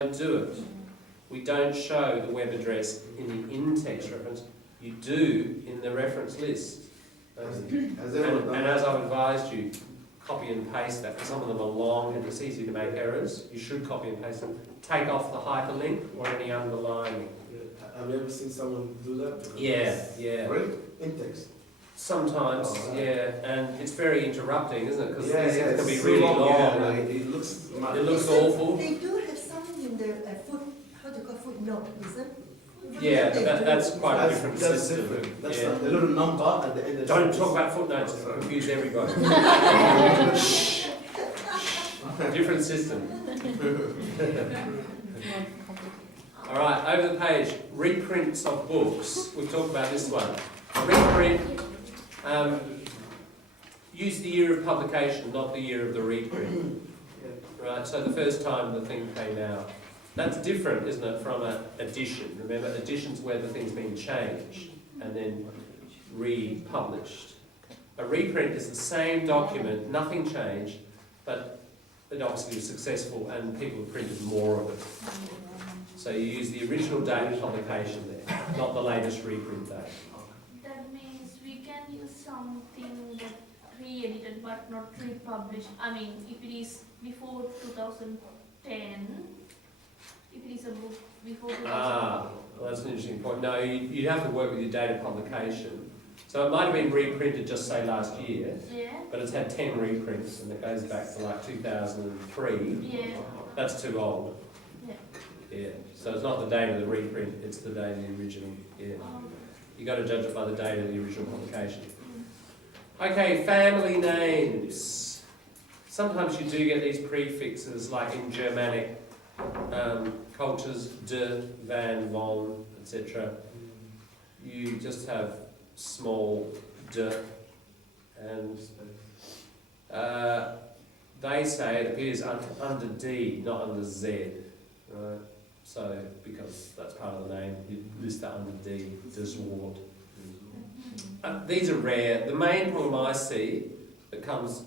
don't do it. We don't show the web address in the in-text reference. You do in the reference list. And as I've advised you, copy and paste that. Some of them are long and it's easy to make errors. You should copy and paste them. Take off the hyperlink or any underlining. Have you ever seen someone do that? Yeah. Really? In text? Sometimes, Oh, right. yeah, and it's very interrupting, isn't it? Because Yeah, these things can be it's really so long. Yeah, like, it looks awful. They do have something in the how do you call footnote, is it? Yeah, but that's quite a different that's system. Different. That's Yeah. like the little number at the end of the Don't sentence. talk about footnotes, it'll confuse everybody. Different system. Alright, over the page, reprints of books. We've talked about this one. Reprint, use the year of publication, not the year of the reprint. Right, so the first time the thing came out. That's different, isn't it, from an edition. Remember, edition's where the thing's been changed and then republished. A reprint is the same document, nothing changed, but it obviously was successful and people printed more of it. So you use the original date of publication there, not the latest reprint date. That means we can use something that re-edited but not republished. I mean, if it is before 2010, if it is a book before 2010. Well, that's an interesting point. No, you'd have to work with your date of publication. So it might have been reprinted just say last year, Yeah. but it's had 10 reprints and it goes back to like 2003. Yeah. That's too old. Yeah. Yeah. So it's not the date of the reprint, it's the date of the original. Yeah. You got to judge it by the date of the original publication. Okay, family names. Sometimes you do get these prefixes, like in Germanic cultures, de, van, von, etc. You just have small de, and they say it appears under D, not under Z, right? So, because that's part of the name, you list that under D, Deswort. These are rare. The main problem I see that comes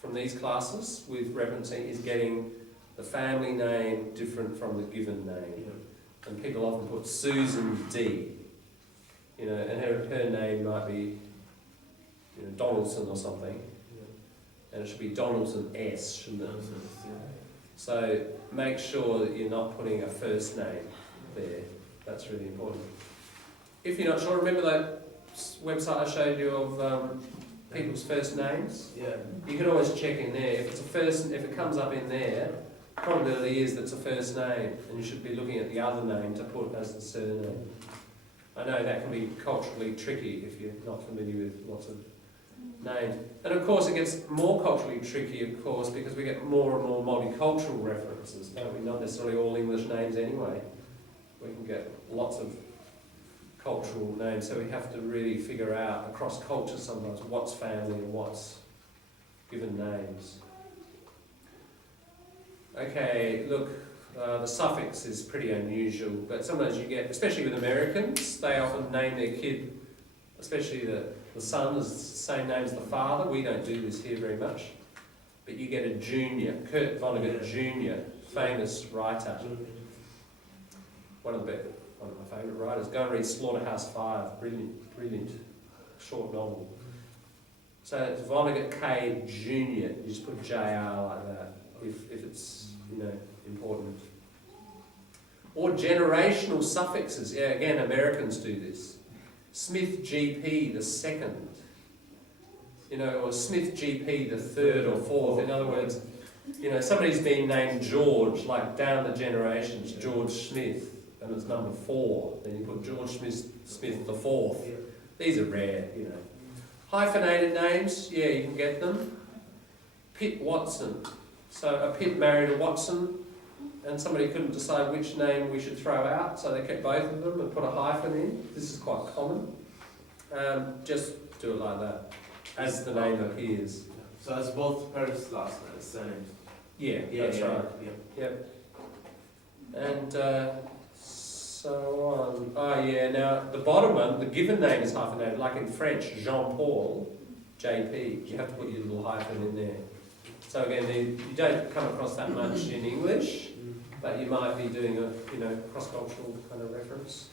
from these classes with referencing is getting the family name different from the given name. And people often put Susan D, and her name might be Donaldson or something, and it should be Donaldson S, shouldn't it? So make sure that you're not putting a first name there. That's really important. If you're not sure, remember that website I showed you of people's first names? Yeah. You can always check in there. If it comes up in there, probability is that's a first name, and you should be looking at the other name to put as the surname. I know that can be culturally tricky if you're not familiar with lots of names. And of course it gets more culturally tricky, of course, because we get more and more multicultural references, don't we? Not necessarily all English names anyway. We can get lots of cultural names, so we have to really figure out across cultures sometimes what's family and what's given names. Okay, look, the suffix is pretty unusual, but sometimes you get, especially with Americans, they often name their kid, especially the son is the same name as the father. We don't do this here very much, but you get a junior, Kurt Vonnegut Jr., famous writer, one of my favourite writers. Go and read Slaughterhouse-Five, brilliant short novel. So it's Vonnegut K Jr., you just put JR like that, if it's important. Or generational suffixes, yeah, again Americans do this. Smith GP the second, or Smith GP the third or fourth. In other words, somebody's been named George, like down the generations, George Smith, and it's number 4. Then you put George Smith the fourth. These are rare, Hyphenated names, yeah, you can get them. Pitt Watson. So a Pitt married a Watson, and somebody couldn't decide which name we should throw out, so they kept both of them and put a hyphen in. This is quite common. Just do it like that, as the name appears. So it's both parents' last names, surnames. Yeah, that's right. Yep. And so on. Oh yeah, now the bottom one, the given name is hyphenated, like in French, Jean-Paul, JP. You have to put your little hyphen in there. So again, you don't come across that much in English, but you might be doing a, cross-cultural kind of reference.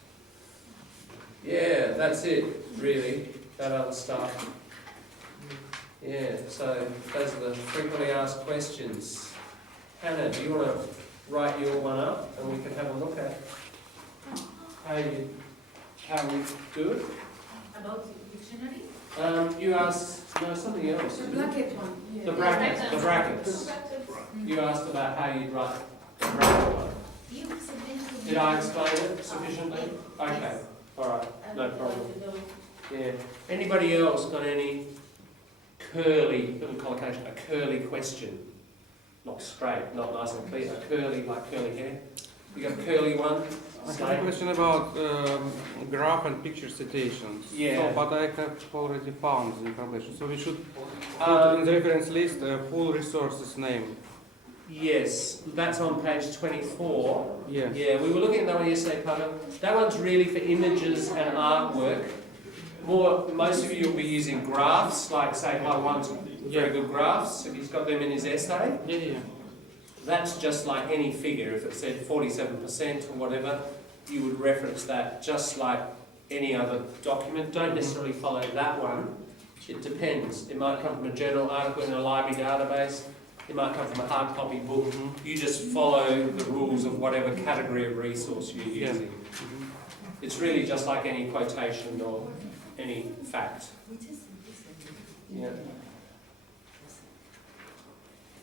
Yeah, that's it, really, that other stuff. Yeah, so those are the frequently asked questions. Hannah, do you want to write your one up and we can have a look at how we do it? About the dictionary? You asked, no, something else. The bracket one. Yeah. The brackets. You asked about how you'd write the bracket one. Did I explain it sufficiently? Okay, alright, no problem. Yeah. Anybody else got any curly, little collocation, a curly question? Not straight, not nice and clear, a curly, like curly hair. You got a curly one? I have a question about graph and picture citations. Yeah. So, but I have already found the information. So we should put in the reference list a full resources name. Yes, that's on page 24. Yes. Yeah, we were looking at that one yesterday, Pavel. That one's really for images and artwork. Most of you will be using graphs, like say one's very good graphs, if he's got them in his essay. Yeah. That's just like any figure. If it said 47% or whatever, you would reference that just like any other document. Don't necessarily follow that one. It depends. It might come from a journal article in a library database. It might come from a hard copy book. You just follow the rules of whatever category of resource you're using. It's really just like any quotation or any fact. Yeah.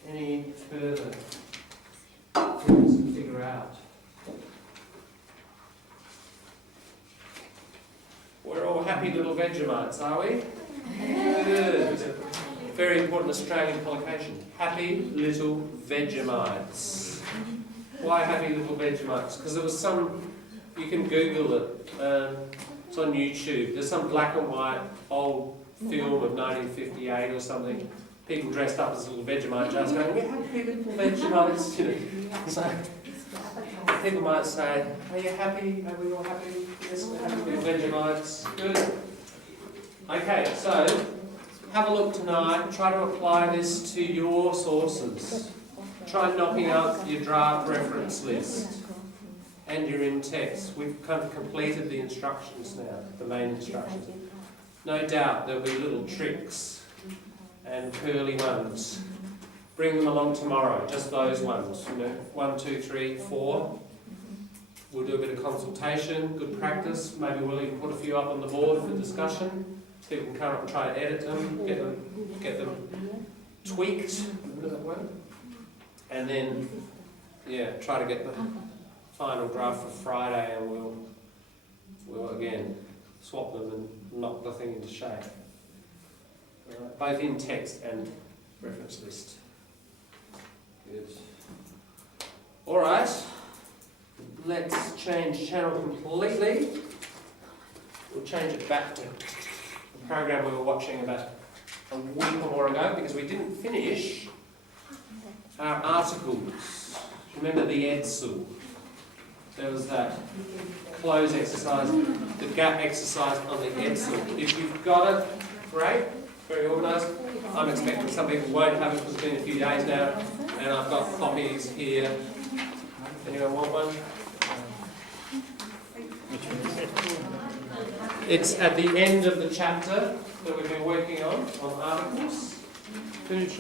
Any further things to figure out? We're all happy little Vegemites, are we? Good. Very important Australian collocation. Happy little Vegemites. Why happy little Vegemites? Because there was some, you can Google it, it's on YouTube. There's some black and white old film of 1958 or something. People dressed up as little Vegemite jars going, we're happy little Vegemites. So people might say, are you happy? Are we all happy? Yes, we're happy little Vegemites. Good. Okay, so have a look tonight. Try to apply this to your sources. Try knocking out your draft reference list and your in-text. We've kind of completed the instructions now, the main instructions. No doubt there'll be little tricks and curly ones. Bring them along tomorrow, just those ones, 1, 2, 3, 4. We'll do a bit of consultation, good practice. Maybe we'll even put a few up on the board for discussion. People can come up and try to edit them, get them tweaked, remember that word? And then, try to get the final draft for Friday, and we'll again swap them and knock the thing into shape. Both in text and reference list. Good. All right. Let's change channel completely. We'll change it back to the program we were watching about a week or more ago because we didn't finish our articles. Remember the EDSU? There was that close exercise, the gap exercise on the EDSU. If you've got it, great, very organised. I'm expecting some people won't have it because it's been a few days now, and I've got copies here. Anyone want one? It's at the end of the chapter that we've been working on articles. And it's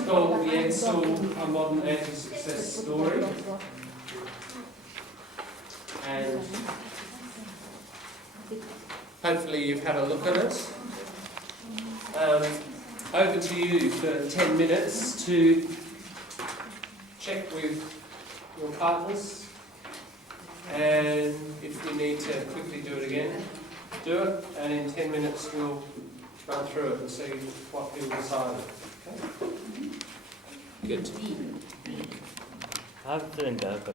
called The EDSU, A Modern Anti-Success Story. And hopefully you've had a look at it. Over to you for 10 minutes to check with your partners. And if we need to quickly do it again, do it. And in 10 minutes we'll run through it and see what people decided. Okay? Good.